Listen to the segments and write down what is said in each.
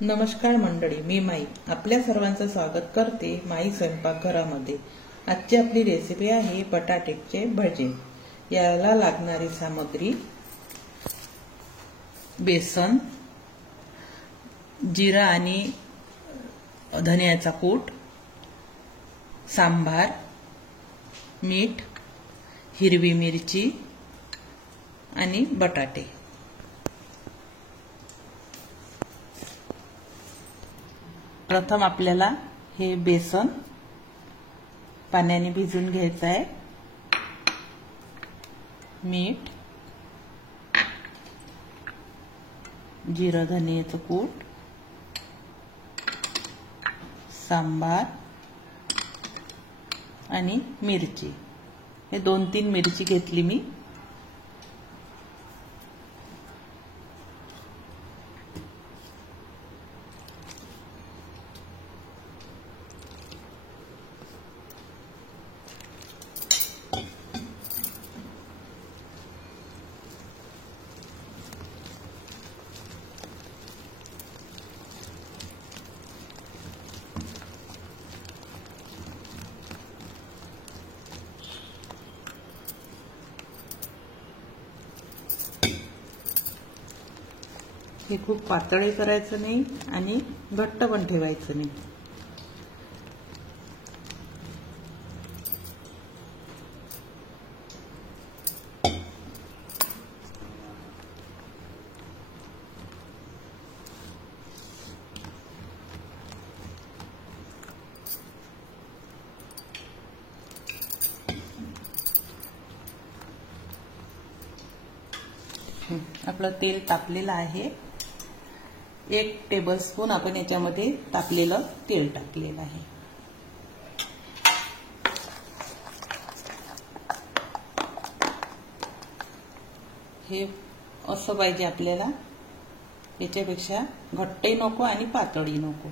नमस्कार मंडळी, मी माई आपल्या सर्वांचं स्वागत करते माई स्वयंपाकघरामध्ये। आजची आपली रेसिपी आहे बटाट्याचे भजे। याला लागणारी सामग्री: बेसन, जिरा आणि धनियाचा कूट, सांबार, मीठ, हिरवी मिरची आणि बटाटे। प्रथम आपल्याला हे बेसन पाण्याने भिजवून घ्यायचं आहे। मीठ, जिरा धनियाचं कूट, सांबार आणि मिरची। हे 2-3 मिरची घेतली मी। हे खूप पातळ करायचं नाही आणि घट्ट पण ठेवायचं नाही। आपलं तेल तापलेलं आहे। 1 टेबलस्पून आपण याच्यामध्ये तापलेलं तेल टाकलेलं आहे। हे असं पाहिजे आपल्याला, याच्यापेक्षा घट्टही नको आणि पातळही नको।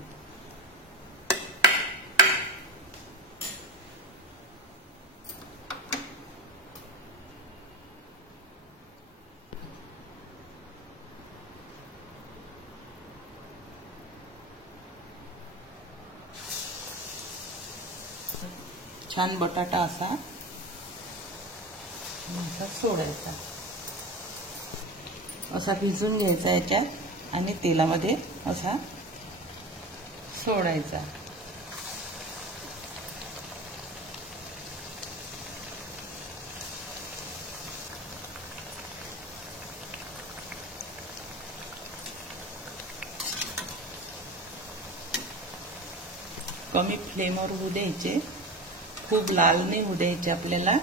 छान बटाटा असा सोडायचा, असा भिजून घ्यायचा याच्यात आणि तेलामध्ये असा सोडायचा। कमी फ्लेमवर होऊ द्यायचे, खूप लाल नाही होऊ द्यायचे आपल्याला।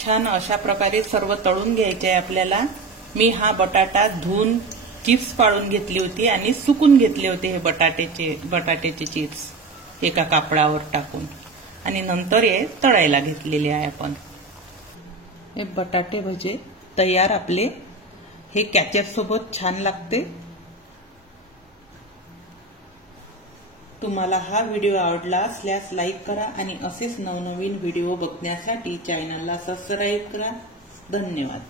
छान अशा प्रकारे सर्व तळून घ्यायचे आहे आपल्याला। मी हा बटाटा धुवून चिप्स पाडून घेतली होती आणि सुकून घेतले होते हे बटाट्याचे चिप्स एका कापडावर टाकून, आणि नंतर हे तळायला घेतलेले आहे आपण। हे बटाटे भजे तयार आपले। हे कॅचअप सोबत छान लागते। तुम्हाला हा व्हिडिओ आवडला असल्यास लाईक करा आणि असेच नवनवीन व्हिडिओ बघण्यासाठी चॅनलला सबस्क्राईब करा। धन्यवाद।